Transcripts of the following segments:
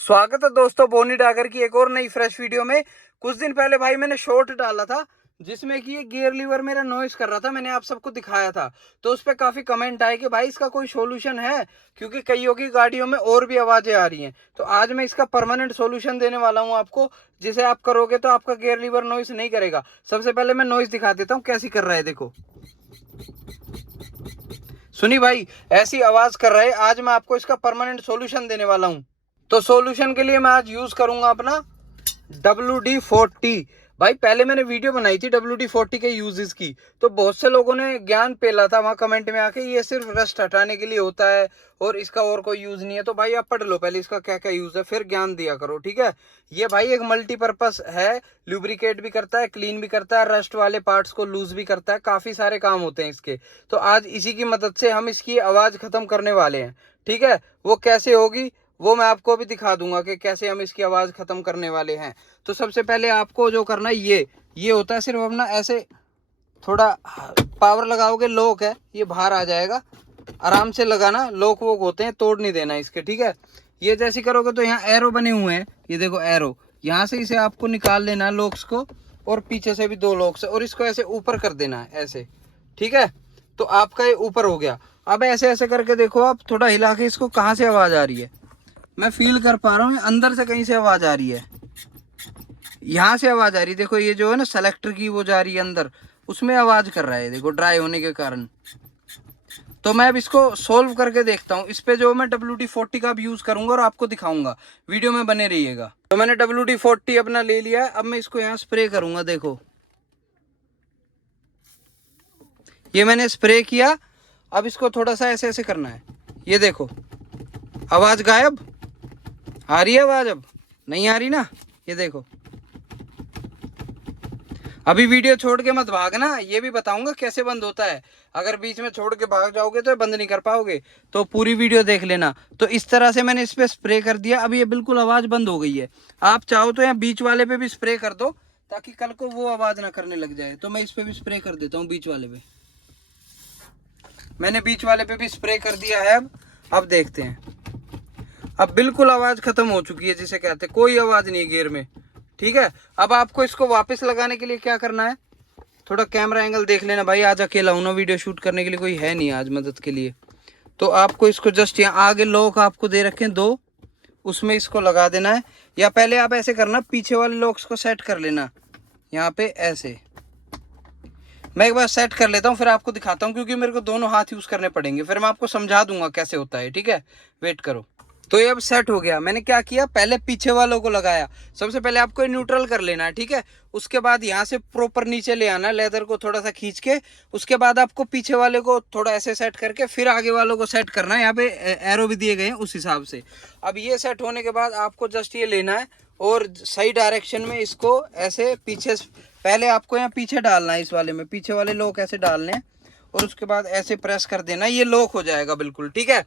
स्वागत है दोस्तों बोनी डागर की एक और नई फ्रेश वीडियो में। कुछ दिन पहले भाई मैंने शॉर्ट डाला था जिसमें कि ये गियर लीवर मेरा नॉइस कर रहा था, मैंने आप सबको दिखाया था। तो उस पर काफी कमेंट आए कि भाई इसका कोई सॉल्यूशन है, क्योंकि कईयों की गाड़ियों में और भी आवाजें आ रही हैं। तो आज मैं इसका परमानेंट सॉल्यूशन देने वाला हूं आपको, जिसे आप करोगे तो आपका गियर लीवर नॉइस नहीं करेगा। सबसे पहले मैं नॉइस दिखा देता हूँ कैसी कर रहा है, देखो सुनी भाई, ऐसी आवाज कर रहा है। आज मैं आपको इसका परमानेंट सॉल्यूशन देने वाला हूँ। तो सॉल्यूशन के लिए मैं आज यूज करूंगा अपना WD-40। भाई पहले मैंने वीडियो बनाई थी WD-40 के यूजेस की, तो बहुत से लोगों ने ज्ञान पेला था वहां कमेंट में आके, ये सिर्फ रस्ट हटाने के लिए होता है और इसका और कोई यूज नहीं है। तो भाई आप पढ़ लो पहले इसका क्या क्या यूज है, फिर ज्ञान दिया करो, ठीक है। ये भाई एक मल्टीपर्पस है, ल्यूब्रिकेट भी करता है, क्लीन भी करता है, रस्ट वाले पार्ट्स को लूज भी करता है, काफी सारे काम होते हैं इसके। तो आज इसी की मदद से हम इसकी आवाज खत्म करने वाले हैं, ठीक है। वो कैसे होगी वो मैं आपको भी दिखा दूंगा कि कैसे हम इसकी आवाज खत्म करने वाले हैं। तो सबसे पहले आपको जो करना है, ये होता है सिर्फ अपना ऐसे थोड़ा पावर लगाओगे, लॉक है ये बाहर आ जाएगा। आराम से लगाना, लॉक वोक होते हैं, तोड़ नहीं देना इसके, ठीक है। ये जैसे करोगे तो यहाँ एरो बने हुए हैं, ये देखो एरो, यहाँ से इसे आपको निकाल लेना है लॉक्स को, और पीछे से भी 2 लॉक्स, और इसको ऐसे ऊपर कर देना है ऐसे, ठीक है। तो आपका ये ऊपर हो गया। अब ऐसे ऐसे करके देखो आप, थोड़ा हिला के इसको, कहाँ से आवाज आ रही है मैं फील कर पा रहा हूँ, अंदर से कहीं से आवाज आ रही है, यहाँ से आवाज आ रही है। देखो ये जो है ना सेलेक्टर की वो जा रही है अंदर, उसमें आवाज कर रहा है, देखो ड्राई होने के कारण। तो मैं अब इसको सोल्व करके देखता हूँ। इस पे जो मैं WD-40 का भी यूज करूंगा और आपको दिखाऊंगा, वीडियो में बने रहिएगा। तो मैंने WD-40 अपना ले लिया है, अब मैं इसको यहाँ स्प्रे करूंगा। देखो ये मैंने स्प्रे किया, अब इसको थोड़ा सा ऐसे ऐसे करना है। ये देखो आवाज गायब, आ रही है आवाज? अब नहीं आ रही ना, ये देखो। अभी वीडियो छोड़ के मत भागना, ये भी बताऊंगा कैसे बंद होता है। अगर बीच में छोड़ के भाग जाओगे तो बंद नहीं कर पाओगे, तो पूरी वीडियो देख लेना। तो इस तरह से मैंने इस पे स्प्रे कर दिया, अब ये बिल्कुल आवाज बंद हो गई है। आप चाहो तो यहाँ बीच वाले पे भी स्प्रे कर दो, ताकि कल को वो आवाज ना करने लग जाए। तो मैं इस पे भी स्प्रे कर देता हूँ, बीच वाले पे। मैंने बीच वाले पे भी स्प्रे कर दिया है। अब देखते हैं, अब बिल्कुल आवाज खत्म हो चुकी है, जिसे कहते हैं कोई आवाज नहीं है गियर में, ठीक है। अब आपको इसको वापस लगाने के लिए क्या करना है, थोड़ा कैमरा एंगल देख लेना भाई। आज अकेला हूं ना, वीडियो शूट करने के लिए कोई है नहीं आज मदद के लिए। तो आपको इसको जस्ट यहाँ आगे लॉक आपको दे रखे हैं 2, उसमें इसको लगा देना है। या पहले आप ऐसे करना, पीछे वाले लॉक्स को सेट कर लेना यहाँ पे ऐसे। मैं एक बार सेट कर लेता हूँ फिर आपको दिखाता हूँ, क्योंकि मेरे को दोनों हाथ यूज करने पड़ेंगे, फिर मैं आपको समझा दूंगा कैसे होता है, ठीक है। वेट करो। तो ये अब सेट हो गया। मैंने क्या किया, पहले पीछे वालों को लगाया। सबसे पहले आपको ये न्यूट्रल कर लेना है, ठीक है। उसके बाद यहाँ से प्रॉपर नीचे ले आना है, लेदर को थोड़ा सा खींच के। उसके बाद आपको पीछे वाले को थोड़ा ऐसे सेट करके फिर आगे वालों को सेट करना है। यहाँ पे एरो भी दिए गए हैं उस हिसाब से। अब ये सेट होने के बाद आपको जस्ट ये लेना है और सही डायरेक्शन में इसको ऐसे पीछे, पहले आपको यहाँ पीछे डालना है, इस वाले में पीछे वाले लॉक ऐसे डालने हैं, और उसके बाद ऐसे प्रेस कर देना, ये लॉक हो जाएगा बिल्कुल, ठीक है।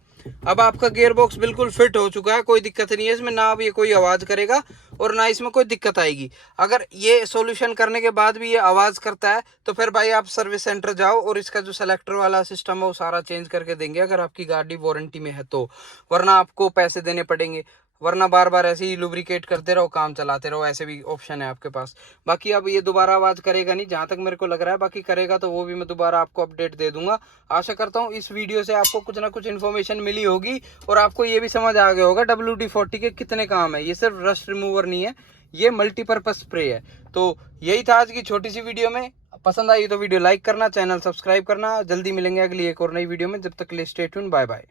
अब आपका गियर बॉक्स बिल्कुल फिट हो चुका है, कोई दिक्कत नहीं है इसमें, ना अब ये कोई आवाज करेगा और ना इसमें कोई दिक्कत आएगी। अगर ये सॉल्यूशन करने के बाद भी ये आवाज करता है तो फिर भाई आप सर्विस सेंटर जाओ और इसका जो सेलेक्टर वाला सिस्टम है वो सारा चेंज करके देंगे, अगर आपकी गाड़ी वारंटी में है तो। वरना आपको पैसे देने पड़ेंगे, वरना बार बार ऐसे ही लुब्रिकेट करते रहो, काम चलाते रहो, ऐसे भी ऑप्शन है आपके पास। बाकी अब ये दोबारा आवाज करेगा नहीं, जहां तक मेरे को लग रहा है। बाकी करेगा तो वो भी मैं दोबारा आपको अपडेट दे दूंगा। आशा करता हूँ इस वीडियो से आपको कुछ ना कुछ इन्फॉर्मेशन मिली होगी और आपको ये भी समझ आ गया होगा WD-40 के कितने काम है। ये सिर्फ रस्ट रिमूवर नहीं है, ये मल्टीपर्पज स्प्रे है। तो यही था आज की छोटी सी वीडियो में। पसंद आई तो वीडियो लाइक करना, चैनल सब्सक्राइब करना। जल्दी मिलेंगे अगली एक और नई वीडियो में, जब तक के लिए स्टे ट्यून्ड, बाय बाय।